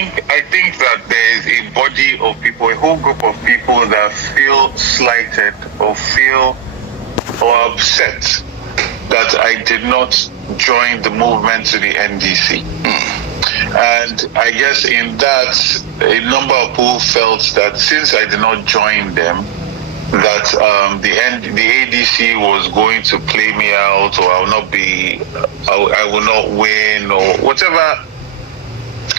think that there is a body of people, a whole group of people that feel slighted or feel or upset that I did not join the movement to the NDC. And I guess in that, a number of people felt that since I did not join them, that the ADC was going to play me out, or I will not win, or whatever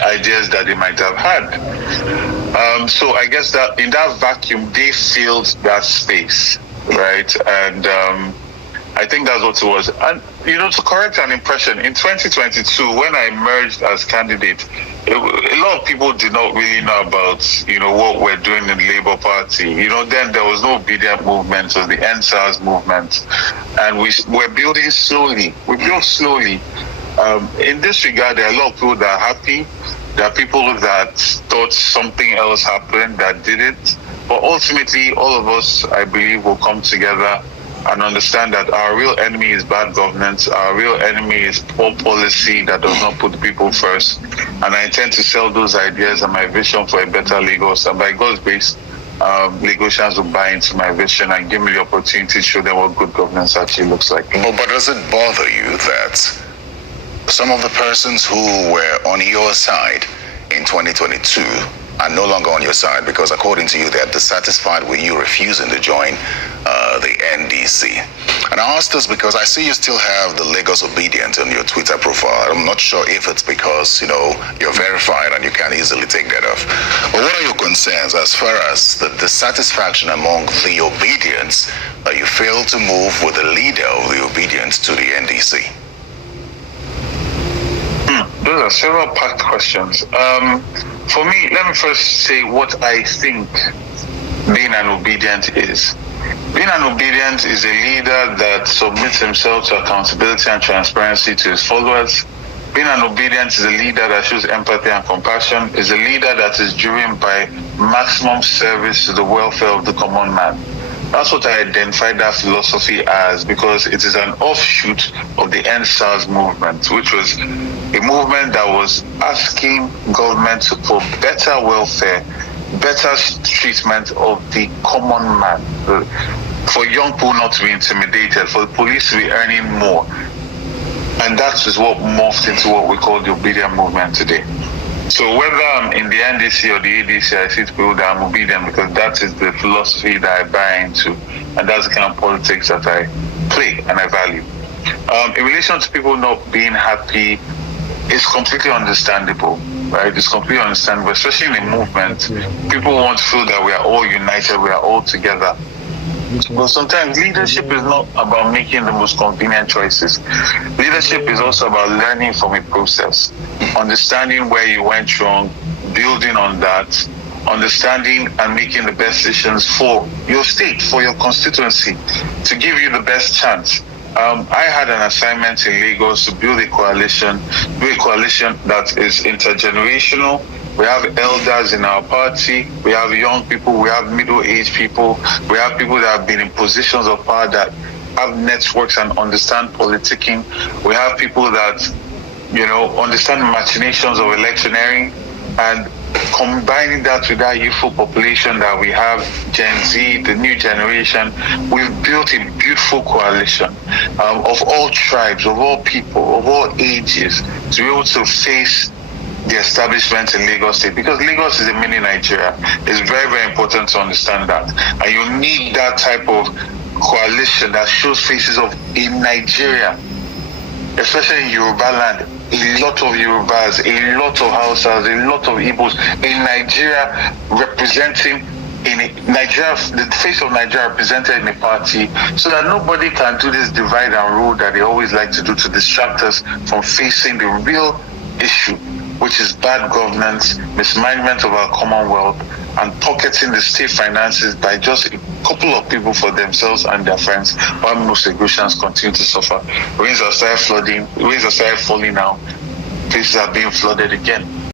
ideas that they might have had. So I guess that in that vacuum, they filled that space, right? And I think that's what it was. And, to correct an impression, in 2022, when I emerged as candidate, a lot of people did not really know about, what we're doing in the Labour Party. Then there was no obedient movement, or the NSAS movement. And we're building slowly. We built slowly. In this regard, there are a lot of people that are happy. There are people that thought something else happened that didn't. But ultimately, all of us, I believe, will come together and understand that our real enemy is bad governance. Our real enemy is poor policy that does not put the people first. And I intend to sell those ideas and my vision for a better Lagos. And by God's grace, Lagosians will buy into my vision and give me the opportunity to show them what good governance actually looks like. But does it bother you that some of the persons who were on your side in 2022 are no longer on your side because, according to you, they're dissatisfied with you refusing to join the NDC? And I ask this because I see you still have the Lagos Obedient on your Twitter profile. I'm not sure if it's because, you're verified and you can't easily take that off. But what are your concerns as far as the dissatisfaction among the Obedients that you failed to move with the leader of the Obedients to the NDC? Those are several packed questions. For me, let me first say what I think being an obedient is. Being an obedient is a leader that submits himself to accountability and transparency to his followers. Being an obedient is a leader that shows empathy and compassion, is a leader that is driven by maximum service to the welfare of the common man. That's what I identified that philosophy as, because it is an offshoot of the NSAS movement, which was a movement that was asking government for better welfare, better treatment of the common man, for young people not to be intimidated, for the police to be earning more. And that is what morphed into what we call the obedient movement today. So whether I'm in the NDC or the ADC, I see people that I'm obedient because that is the philosophy that I buy into, and that's the kind of politics that I play and I value. In relation to people not being happy, it's completely understandable, right? It's completely understandable, especially in a movement. People want to feel that we are all united, we are all together. But sometimes leadership is not about making the most convenient choices. Leadership is also about learning from a process, understanding where you went wrong, building on that, understanding and making the best decisions for your state, for your constituency, to give you the best chance. I had an assignment in Lagos to build a coalition that is intergenerational. We have elders in our party, we have young people, we have middle-aged people, we have people that have been in positions of power that have networks and understand politicking. We have people that, understand the machinations of electioneering, and combining that with that youthful population that we have, Gen Z, the new generation, we've built a beautiful coalition of all tribes, of all people, of all ages, to be able to face the establishment in Lagos State, because Lagos is a mini Nigeria. It's very, very important to understand that. And you need that type of coalition that shows faces of in Nigeria, especially in Yoruba land. A lot of Yorubas, a lot of Hausas, a lot of Igbos in Nigeria representing the face of Nigeria represented in a party, so that nobody can do this divide and rule that they always like to do to distract us from facing the real issue, which is bad governance, mismanagement of our commonwealth, and pocketing the state finances by just a couple of people for themselves and their friends, while most Lagosians continue to suffer. Rains have started falling now. Places are being flooded again.